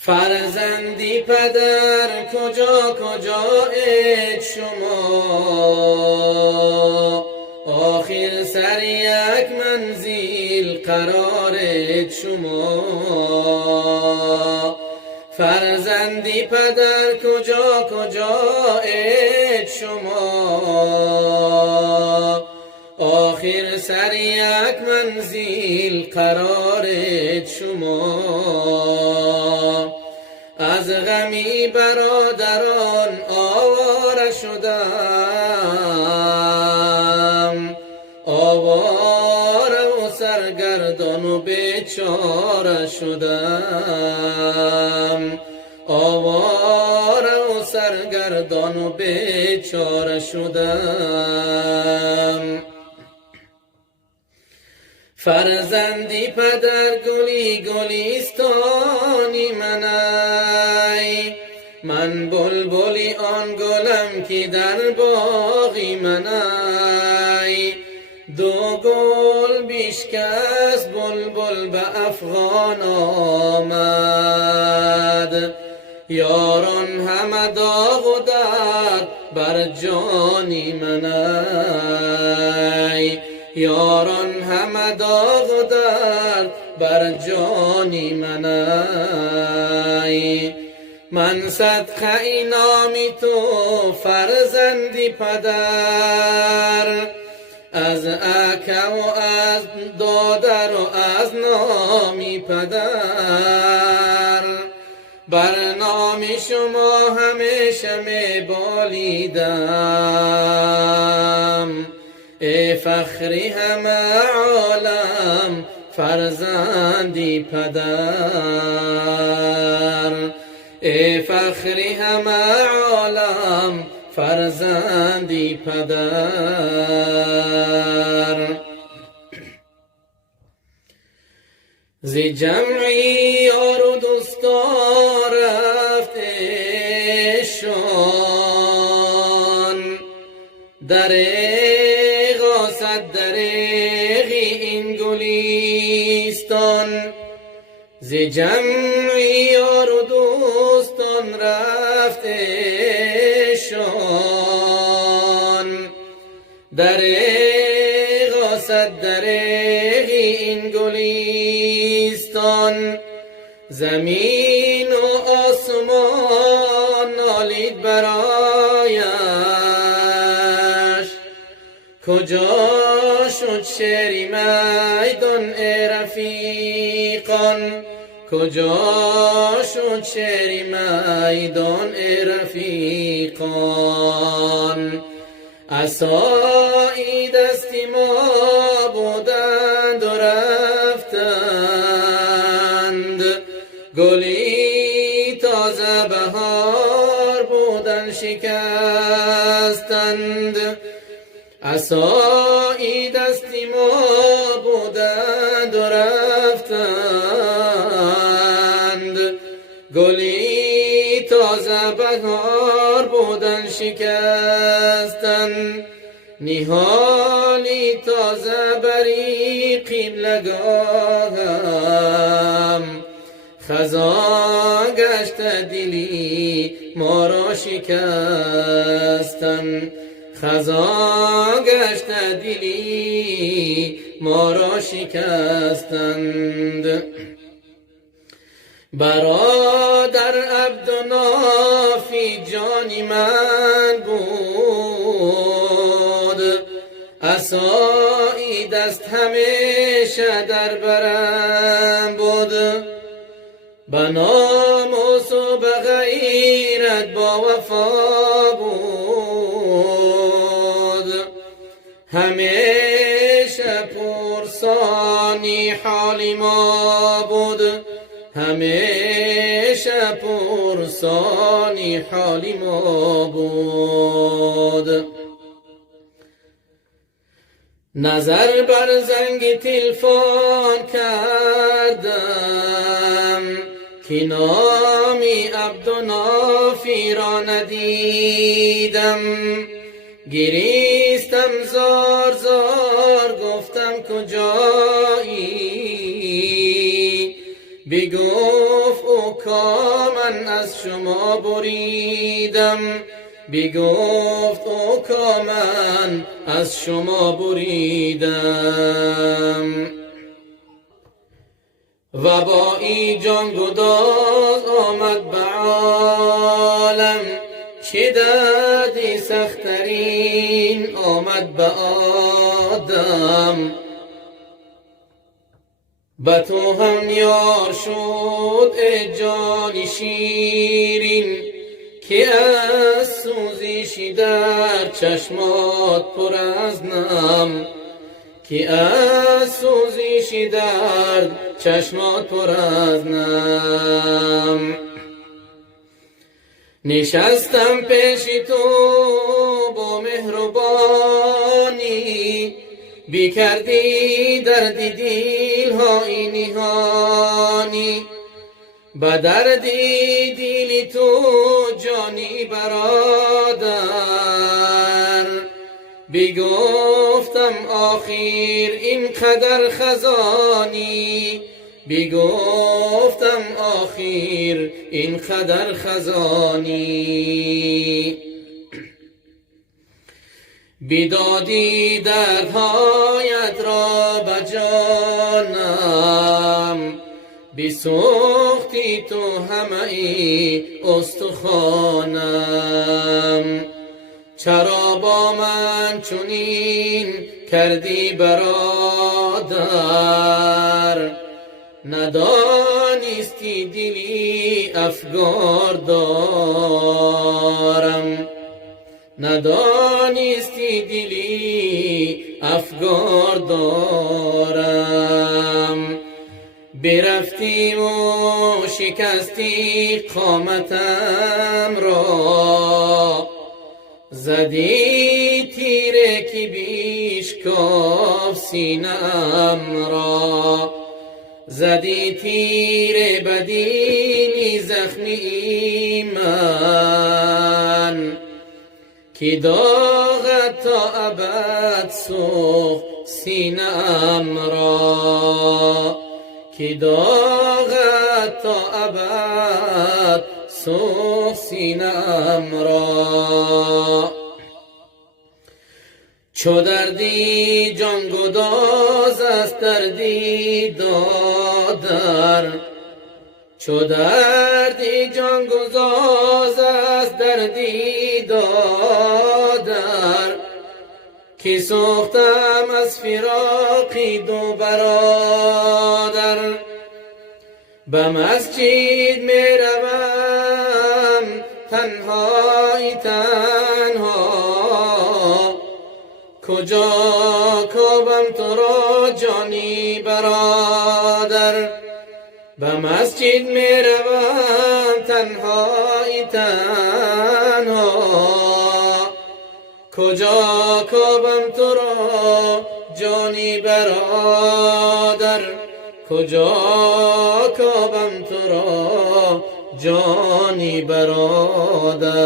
فرزندی پدر کجا کجایید شما، آخر سر یک منزل قرارید شما. فرزندی پدر کجا کجایید شما، آخر سر یک منزل قرارید شما. از غمی برادران آواره شدم، آواره و سرگردان و بیچاره شدم، آواره و سرگردان و بیچاره شدم. فرزندی پدر گلی گلیستانی منای، من بلبلی آن گلم که در باغی منای. دو گل بیشکست بلبل به افغان آمد، یاران همه داغ و درد بر جانی منای. یاران همه داغ و درد بر جانی منای. من صدقه نامی تو فرزندی پدر، از اکه و از دادر و از نامی پدر. بر نام شما همیشه می بالیدم، ای فخری همه عالم فرزندی پدر. ای فخری همه عالم فرزندی پدر. ز جمعی یار و دوستان رفتشان، دریغا صد دریغی این گلیستان. ز جمعی یار و دوستان رفتشان، دریغا صد دریغی این گلیستان. زمین و آسمان نالید برایش، کجا شد شعر میدان ای رفیقان، کجا شد شعر میدان ای رفیقان. عصایی دست ما بودند و رفتند، گلی تازه بهار بودند شکستند. عصایی دست ما بودند و رفتند، گلی تازه بهار بودند شکستند. نهالی تازه بری قبلگاهم، خزان گشت دلی ما را شکستند. خزان گشت دلی ما را شکستند. برادر عبدالنافی جانی من بود، عصایی دست همیشه در برم بود. به ناموس و به غیرت با وفا بود، همیشه پرسانی حال ما بود، همیشه پرسانی حال ما بود. نظر بر زنگ تلفن کردم، که نامی عبدالنافی را ندیدم. گریستم زار زار گفتم کجایی، بگفت او من از شما بریدم بگفت من از شما بریدم وبایی جانگداز آمد به عالم چه دردی سخترین آمد به آدم به تو هم یار شد ای جان شیرین که از سوزشی در چشمات پر از نم که از سوزشی در چشمات پر از نم نشستم پیش تو با مهربانی بیکردی درد دل های نهانی به درد دل تو جانی برادر بگفتم آخر اینقدر خزانی بگفتم آخر اینقدر خزانی بدادی دردهایت را به جانم بسوختی تو همه ای استخوانم چرا با من چنین کردی برادر ندانستی دلی افگار دارم ندانستی دلی افگار دارم برفتی و شکستی قامتم را زدی تیره که بیشکاف سینه‌ام را زدی تیره بدینی زخمی من که داغت تا ابد سوخت سینه‌ام را که داغت تا ابد سوخت سینه‌ام را چو دردی جانگداز است دردی دادر چو دردی جانگداز است دردی دادر که سوختم از فراقی دو برادر به مسجد می روم تنهای تنها کجا کوبم تو را جانی برادر به مسجد می روم تنهای تنها کجا کوبم تو را جانی برادر کجا کوبم تو را جانی برادر